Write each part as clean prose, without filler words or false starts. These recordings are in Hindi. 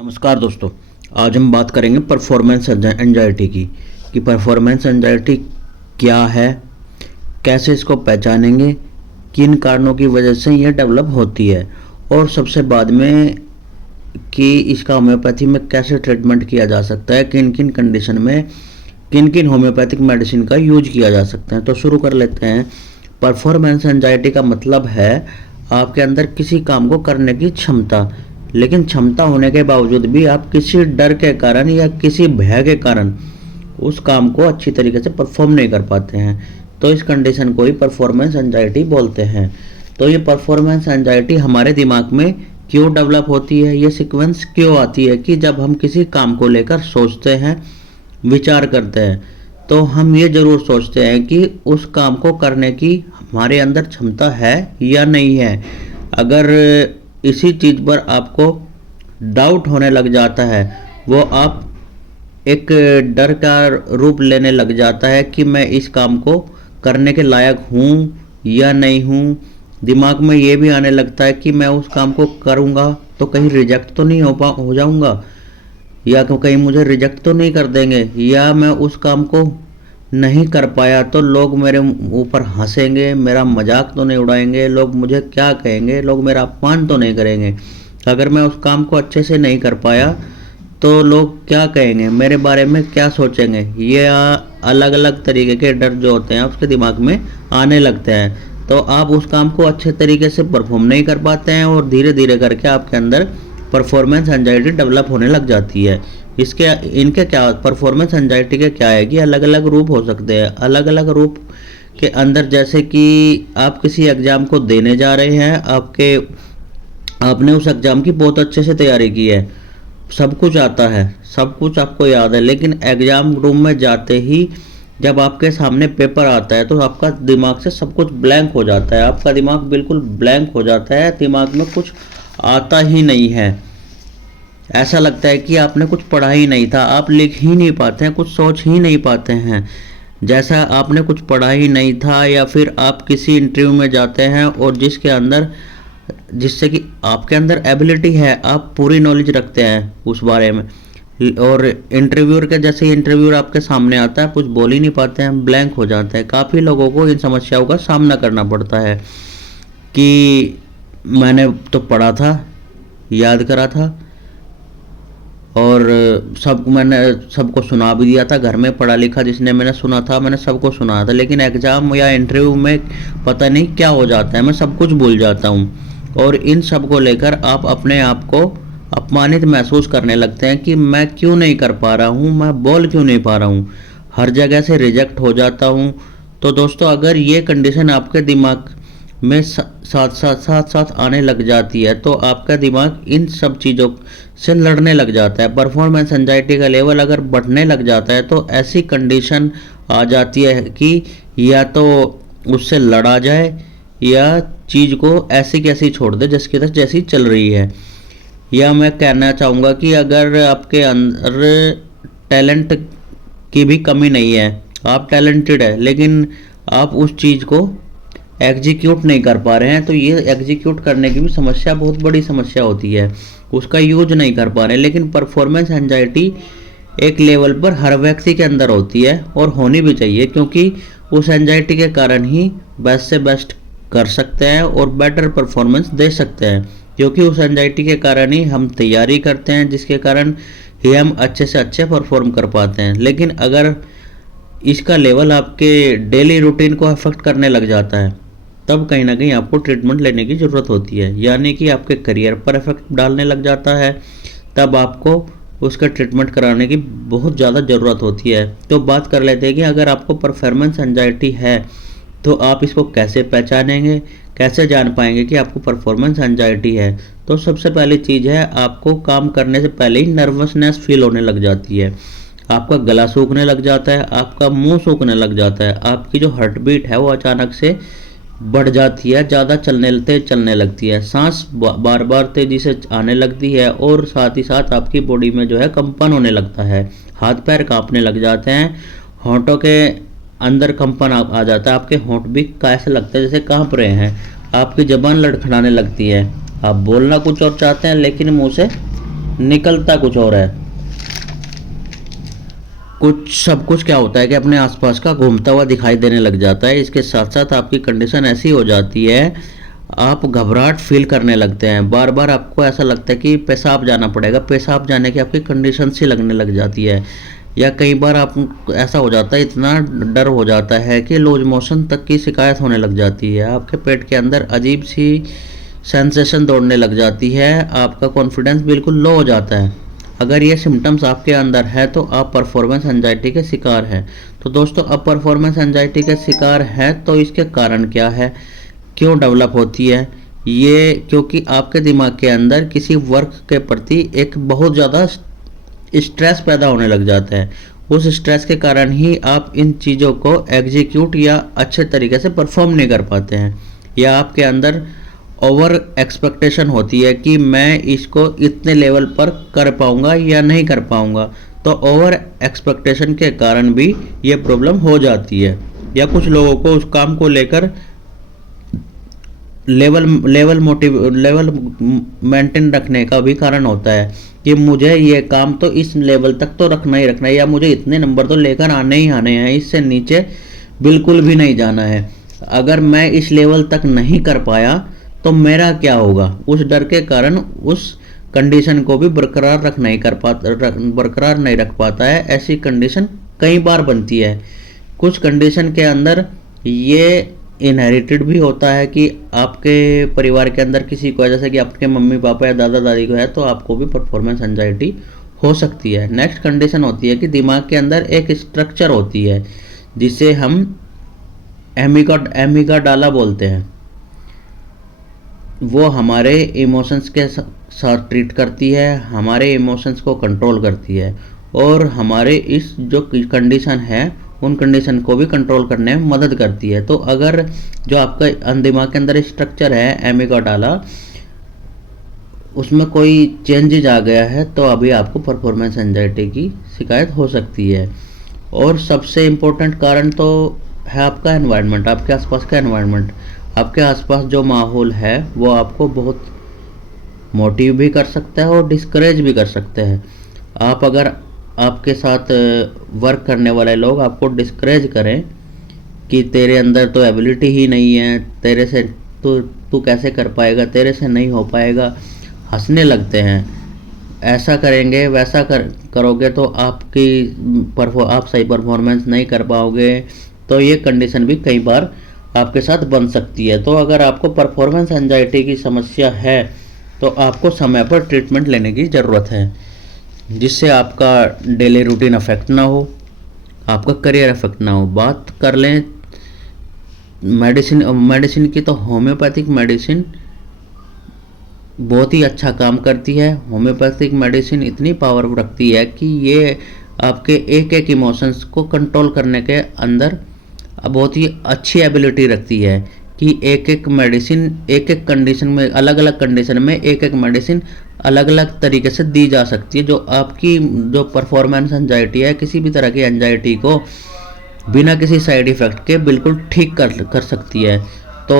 नमस्कार दोस्तों। आज हम बात करेंगे परफॉर्मेंस एंजाइटी की कि परफॉर्मेंस एंजाइटी क्या है, कैसे इसको पहचानेंगे, किन कारणों की वजह से ये डेवलप होती है और सबसे बाद में कि इसका होम्योपैथी में कैसे ट्रीटमेंट किया जा सकता है, किन किन कंडीशन में किन किन होम्योपैथिक मेडिसिन का यूज किया जा सकता है। तो शुरू कर लेते हैं। परफॉर्मेंस एंजाइटी का मतलब है आपके अंदर किसी काम को करने की क्षमता, लेकिन क्षमता होने के बावजूद भी आप किसी डर के कारण या किसी भय के कारण उस काम को अच्छी तरीके से परफॉर्म नहीं कर पाते हैं। तो इस कंडीशन को ही परफॉर्मेंस एंजाइटी बोलते हैं। तो ये परफॉर्मेंस एंजाइटी हमारे दिमाग में क्यों डेवलप होती है, ये सीक्वेंस क्यों आती है कि जब हम किसी काम को लेकर सोचते हैं, विचार करते हैं, तो हम ये ज़रूर सोचते हैं कि उस काम को करने की हमारे अंदर क्षमता है या नहीं है। अगर इसी चीज़ पर आपको डाउट होने लग जाता है, वो आप एक डर का रूप लेने लग जाता है कि मैं इस काम को करने के लायक हूँ या नहीं हूँ। दिमाग में ये भी आने लगता है कि मैं उस काम को करूँगा तो कहीं रिजेक्ट तो नहीं हो जाऊँगा, या कहीं मुझे रिजेक्ट तो नहीं कर देंगे, या मैं उस काम को नहीं कर पाया तो लोग मेरे ऊपर हंसेंगे, मेरा मजाक तो नहीं उड़ाएंगे, लोग मुझे क्या कहेंगे, लोग मेरा अपमान तो नहीं करेंगे। अगर मैं उस काम को अच्छे से नहीं कर पाया तो लोग क्या कहेंगे, मेरे बारे में क्या सोचेंगे। ये अलग अलग तरीके के डर जो होते हैं उसके दिमाग में आने लगते हैं। तो आप उस काम को अच्छे तरीके से परफॉर्म नहीं कर पाते हैं और धीरे धीरे करके आपके अंदर परफॉर्मेंस एंजाइटी डेवलप होने लग जाती है। इनके क्या परफॉर्मेंस एंजाइटी के क्या है कि अलग अलग रूप हो सकते हैं। अलग अलग रूप के अंदर जैसे कि आप किसी एग्ज़ाम को देने जा रहे हैं, आपने उस एग्ज़ाम की बहुत अच्छे से तैयारी की है, सब कुछ आता है, सब कुछ आपको याद है, लेकिन एग्ज़ाम रूम में जाते ही जब आपके सामने पेपर आता है तो आपका दिमाग से सब कुछ ब्लैंक हो जाता है। आपका दिमाग बिल्कुल ब्लैंक हो जाता है, दिमाग में कुछ आता ही नहीं है। ऐसा लगता है कि आपने कुछ पढ़ा ही नहीं था, आप लिख ही नहीं पाते हैं, कुछ सोच ही नहीं पाते हैं, जैसा आपने कुछ पढ़ा ही नहीं था। या फिर आप किसी इंटरव्यू में जाते हैं और जिससे कि आपके अंदर एबिलिटी है, आप पूरी नॉलेज रखते हैं उस बारे में, और इंटरव्यूअर के जैसे ही इंटरव्यूअर आपके सामने आता है कुछ बोल ही नहीं पाते हैं, ब्लैंक हो जाते हैं। काफ़ी लोगों को इन समस्याओं का सामना करना पड़ता है कि मैंने तो पढ़ा था, याद करा था और मैंने सबको सुना भी दिया था, घर में पढ़ा लिखा जिसने मैंने सुना था मैंने सबको सुनाया था, लेकिन एग्ज़ाम या इंटरव्यू में पता नहीं क्या हो जाता है, मैं सब कुछ भूल जाता हूँ। और इन सब को लेकर आप अपने आप को अपमानित महसूस करने लगते हैं कि मैं क्यों नहीं कर पा रहा हूँ, मैं बोल क्यों नहीं पा रहा हूँ, हर जगह से रिजेक्ट हो जाता हूँ। तो दोस्तों, अगर ये कंडीशन आपके दिमाग में साथ आने लग जाती है तो आपका दिमाग इन सब चीज़ों से लड़ने लग जाता है। परफॉर्मेंस एंजाइटी का लेवल अगर बढ़ने लग जाता है तो ऐसी कंडीशन आ जाती है कि या तो उससे लड़ा जाए या चीज़ को ऐसी कैसी छोड़ दे जिसकी तरह जैसी चल रही है। या मैं कहना चाहूँगा कि अगर आपके अंदर टैलेंट की भी कमी नहीं है, आप टैलेंटेड है लेकिन आप उस चीज़ को एग्जीक्यूट नहीं कर पा रहे हैं, तो ये एग्जीक्यूट करने की भी समस्या बहुत बड़ी समस्या होती है, उसका यूज नहीं कर पा रहे हैं। लेकिन परफॉर्मेंस एंजाइटी एक लेवल पर हर व्यक्ति के अंदर होती है और होनी भी चाहिए, क्योंकि उस एंजाइटी के कारण ही बेस्ट से बेस्ट कर सकते हैं और बेटर परफॉर्मेंस दे सकते हैं, क्योंकि उस एंजाइटी के कारण ही हम तैयारी करते हैं, जिसके कारण ही हम अच्छे से अच्छे परफॉर्म कर पाते हैं। लेकिन अगर इसका लेवल आपके डेली रूटीन को अफेक्ट करने लग जाता है तब कहीं ना कहीं आपको ट्रीटमेंट लेने की ज़रूरत होती है, यानी कि आपके करियर पर इफेक्ट डालने लग जाता है, तब आपको उसका ट्रीटमेंट कराने की बहुत ज़्यादा ज़रूरत होती है। तो बात कर लेते हैं कि अगर आपको परफॉर्मेंस एंजाइटी है तो आप इसको कैसे पहचानेंगे, कैसे जान पाएंगे कि आपको परफॉर्मेंस एंजाइटी है। तो सबसे पहली चीज़ है, आपको काम करने से पहले ही नर्वसनेस फील होने लग जाती है, आपका गला सूखने लग जाता है, आपका मुंह सूखने लग जाता है, आपकी जो हार्ट बीट है वो अचानक से बढ़ जाती है, ज़्यादा चलने लगती है, सांस बार बार तेज़ी से आने लगती है और साथ ही साथ आपकी बॉडी में जो है कंपन होने लगता है, हाथ पैर कांपने लग जाते हैं, होंठों के अंदर कंपन आ जाता है, आपके होंठ भी ऐसा लगता है जैसे कांप रहे हैं, आपकी ज़बान लड़खड़ाने लगती है, आप बोलना कुछ और चाहते हैं लेकिन मुंह से निकलता कुछ और है। सब कुछ क्या होता है कि अपने आसपास का घूमता हुआ दिखाई देने लग जाता है। इसके साथ साथ आपकी कंडीशन ऐसी हो जाती है, आप घबराहट फील करने लगते हैं, बार बार आपको ऐसा लगता है कि पेशाब जाना पड़ेगा, पेशाब जाने की आपकी कंडीशन सी लगने लग जाती है। या कई बार आप ऐसा हो जाता है, इतना डर हो जाता है कि लूज मोशन तक की शिकायत होने लग जाती है, आपके पेट के अंदर अजीब सी सेंसेशन दौड़ने लग जाती है, आपका कॉन्फिडेंस बिल्कुल लो हो जाता है। अगर ये सिम्टम्स आपके अंदर है तो आप परफॉर्मेंस एंजाइटी के शिकार हैं। तो दोस्तों, अब परफॉर्मेंस एंजाइटी के शिकार हैं तो इसके कारण क्या है, क्यों डेवलप होती है ये? क्योंकि आपके दिमाग के अंदर किसी वर्क के प्रति एक बहुत ज़्यादा स्ट्रेस पैदा होने लग जाता है। उस स्ट्रेस के कारण ही आप इन चीज़ों को एग्जीक्यूट या अच्छे तरीके से परफॉर्म नहीं कर पाते हैं, या आपके अंदर ओवर एक्सपेक्टेशन होती है कि मैं इसको इतने लेवल पर कर पाऊंगा या नहीं कर पाऊंगा। तो ओवर एक्सपेक्टेशन के कारण भी ये प्रॉब्लम हो जाती है। या कुछ लोगों को उस काम को लेकर लेवल मेंटेन रखने का भी कारण होता है कि मुझे ये काम तो इस लेवल तक तो रखना ही रखना है, या मुझे इतने नंबर तो लेकर आने ही आने हैं, इससे नीचे बिल्कुल भी नहीं जाना है। अगर मैं इस लेवल तक नहीं कर पाया तो मेरा क्या होगा, उस डर के कारण उस कंडीशन को भी बरकरार बरकरार नहीं रख पाता है। ऐसी कंडीशन कई बार बनती है। कुछ कंडीशन के अंदर ये इनहेरिटेड भी होता है कि आपके परिवार के अंदर किसी को, जैसे कि आपके मम्मी पापा या दादा दादी को है, तो आपको भी परफॉर्मेंस एंजाइटी हो सकती है। नेक्स्ट कंडीशन होती है कि दिमाग के अंदर एक स्ट्रक्चर होती है जिसे हम एमिगाडाला बोलते हैं। वो हमारे इमोशंस के साथ ट्रीट करती है, हमारे इमोशंस को कंट्रोल करती है, और हमारे इस जो कंडीशन है उन कंडीशन को भी कंट्रोल करने में मदद करती है। तो अगर जो आपका दिमाग के अंदर स्ट्रक्चर है एमिगाडाला, उसमें कोई चेंजेज आ गया है तो अभी आपको परफॉर्मेंस एंजाइटी की शिकायत हो सकती है। और सबसे इम्पोर्टेंट कारण तो है आपका एनवायरनमेंट, आपके आसपास का एनवायरनमेंट। आपके आसपास जो माहौल है वो आपको बहुत मोटिव भी कर सकता है और डिस्करेज भी कर सकते हैं। आप अगर आपके साथ वर्क करने वाले लोग आपको डिस्करेज करें कि तेरे अंदर तो एबिलिटी ही नहीं है, तेरे से तू कैसे कर पाएगा, तेरे से नहीं हो पाएगा, हंसने लगते हैं, ऐसा करेंगे वैसा करोगे तो आप सही परफॉर्मेंस नहीं कर पाओगे, तो ये कंडीशन भी कई बार आपके साथ बन सकती है। तो अगर आपको परफॉर्मेंस एंजाइटी की समस्या है तो आपको समय पर ट्रीटमेंट लेने की ज़रूरत है, जिससे आपका डेली रूटीन अफेक्ट ना हो, आपका करियर अफेक्ट ना हो। बात कर लें मेडिसिन की, तो होम्योपैथिक मेडिसिन बहुत ही अच्छा काम करती है। होम्योपैथिक मेडिसिन इतनी पावर रखती है कि ये आपके एक एक इमोशंस को कंट्रोल करने के अंदर बहुत ही अच्छी एबिलिटी रखती है कि एक एक मेडिसिन एक एक कंडीशन में, अलग अलग कंडीशन में एक एक मेडिसिन अलग अलग तरीके से दी जा सकती है, जो आपकी जो परफॉर्मेंस एंजाइटी है, किसी भी तरह की एंजाइटी को बिना किसी साइड इफ़ेक्ट के बिल्कुल ठीक कर सकती है। तो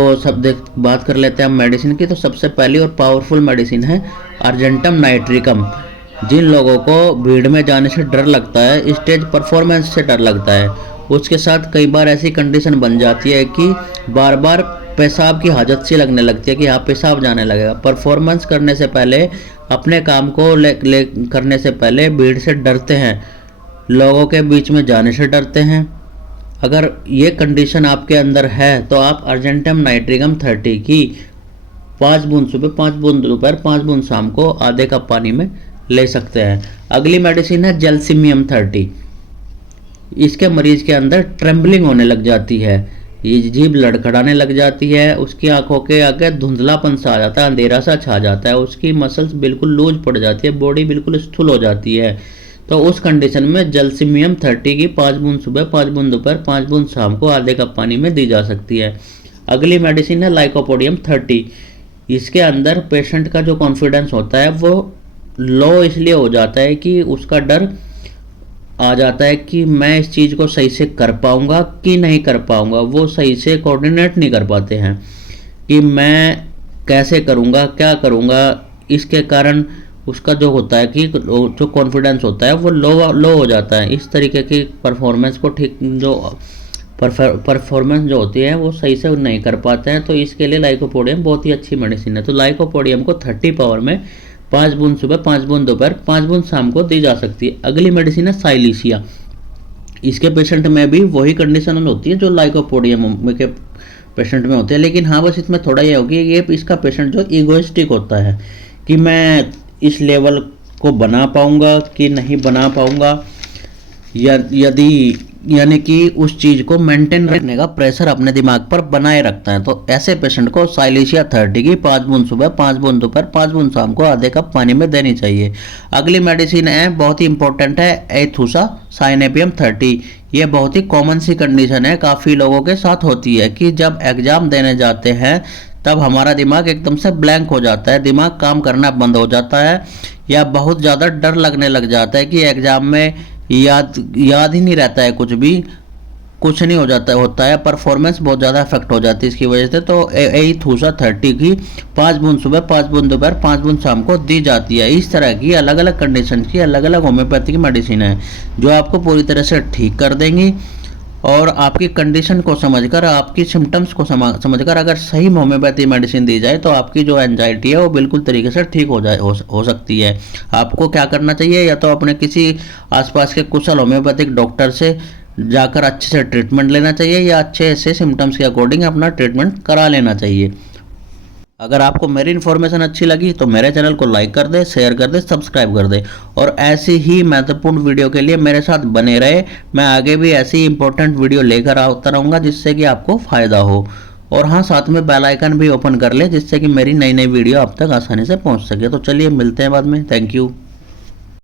बात कर लेते हैं हम मेडिसिन की। तो सबसे पहली और पावरफुल मेडिसिन है अर्जेंटम नाइट्रिकम। जिन लोगों को भीड़ में जाने से डर लगता है, स्टेज परफॉर्मेंस से डर लगता है, उसके साथ कई बार ऐसी कंडीशन बन जाती है कि बार बार पेशाब की हाजत सी लगने लगती है कि हाँ पेशाब जाने लगेगा। परफॉर्मेंस करने से पहले, अपने काम को करने से पहले भीड़ से डरते हैं, लोगों के बीच में जाने से डरते हैं। अगर ये कंडीशन आपके अंदर है तो आप अर्जेंटम नाइट्रिकम 30 की 5 बूंद सुबह, 5 बूंद दोपहर, 5 बूंद शाम को आधे कप पानी में ले सकते हैं। अगली मेडिसिन है जेल्सिमियम 30। इसके मरीज के अंदर ट्रेम्बलिंग होने लग जाती है, ये जीभ लड़खड़ाने लग जाती है, उसकी आंखों के आगे धुंधलापन सा आ जाता है, अंधेरा सा छा जाता है, उसकी मसल्स बिल्कुल लूज पड़ जाती है, बॉडी बिल्कुल स्थूल हो जाती है। तो उस कंडीशन में जेल्सिमियम 30 की 5 बूंद सुबह, 5 बूंद दोपहर, 5 बूंद शाम को आधे कप पानी में दी जा सकती है। अगली मेडिसिन है लाइकोपोडियम 30। इसके अंदर पेशेंट का जो कॉन्फिडेंस होता है वो लो इसलिए हो जाता है कि उसका डर आ जाता है कि मैं इस चीज़ को सही से कर पाऊंगा कि नहीं कर पाऊंगा। वो सही से कोऑर्डिनेट नहीं कर पाते हैं कि मैं कैसे करूंगा, क्या करूंगा। इसके कारण उसका जो होता है कि जो कॉन्फिडेंस होता है वो लो हो जाता है। इस तरीके की परफॉर्मेंस को ठीक जो परफॉर्मेंस जो होती है वो सही से नहीं कर पाते हैं। तो इसके लिए लाइकोपोडियम बहुत ही अच्छी मेडिसिन है। तो लाइकोपोडियम को 30 पावर में 5 बूंद सुबह, 5 बूंद दोपहर, 5 बूंद शाम को दी जा सकती है। अगली मेडिसिन है साइलिसिया। इसके पेशेंट में भी वही कंडीशन होती है जो लाइकोपोडियम के पेशेंट में होते हैं, लेकिन हाँ बस इसमें थोड़ा ये होगी, ये इसका पेशेंट जो ईगोइस्टिक होता है कि मैं इस लेवल को बना पाऊंगा कि नहीं बना पाऊंगा, या यदि यानी कि उस चीज़ को मेंटेन रखने का प्रेशर अपने दिमाग पर बनाए रखता है। तो ऐसे पेशेंट को साइलिसिया 30 की 5 बूंद सुबह, 5 बूंद दोपहर, 5 बूंद शाम को आधे कप पानी में देनी चाहिए। अगली मेडिसिन है, बहुत ही इंपॉर्टेंट है, एथुसा साइनेपियम 30। ये बहुत ही कॉमन सी कंडीशन है, काफ़ी लोगों के साथ होती है कि जब एग्ज़ाम देने जाते हैं तब हमारा दिमाग एकदम से ब्लैंक हो जाता है, दिमाग काम करना बंद हो जाता है, या बहुत ज़्यादा डर लगने लग जाता है कि एग्ज़ाम में याद ही नहीं रहता है, कुछ नहीं हो जाता होता है, परफॉर्मेंस बहुत ज़्यादा इफेक्ट हो जाती है इसकी वजह से। तो एथुसा 30 की 5 बूंद सुबह, 5 बूंद दोपहर, 5 बूंद शाम को दी जाती है। इस तरह की अलग अलग कंडीशन की अलग अलग होम्योपैथिक मेडिसिन है जो आपको पूरी तरह से ठीक कर देंगी, और आपकी कंडीशन को समझकर, आपकी सिम्टम्स को समझकर अगर सही होम्योपैथी मेडिसिन दी जाए तो आपकी जो एंजाइटी है वो बिल्कुल तरीके से ठीक हो सकती है। आपको क्या करना चाहिए, या तो अपने किसी आसपास के कुशल होम्योपैथिक डॉक्टर से जाकर अच्छे से ट्रीटमेंट लेना चाहिए, या अच्छे से सिम्टम्स के अकॉर्डिंग अपना ट्रीटमेंट करा लेना चाहिए। अगर आपको मेरी इन्फॉर्मेशन अच्छी लगी तो मेरे चैनल को लाइक कर दे, शेयर कर दे, सब्सक्राइब कर दे, और ऐसी ही महत्वपूर्ण वीडियो के लिए मेरे साथ बने रहे। मैं आगे भी ऐसी इंपॉर्टेंट वीडियो लेकर आता रहूँगा जिससे कि आपको फ़ायदा हो। और हाँ, साथ में बेल आइकन भी ओपन कर ले जिससे कि मेरी नई नई वीडियो आप तक आसानी से पहुँच सके। तो चलिए मिलते हैं बाद में। Thank you.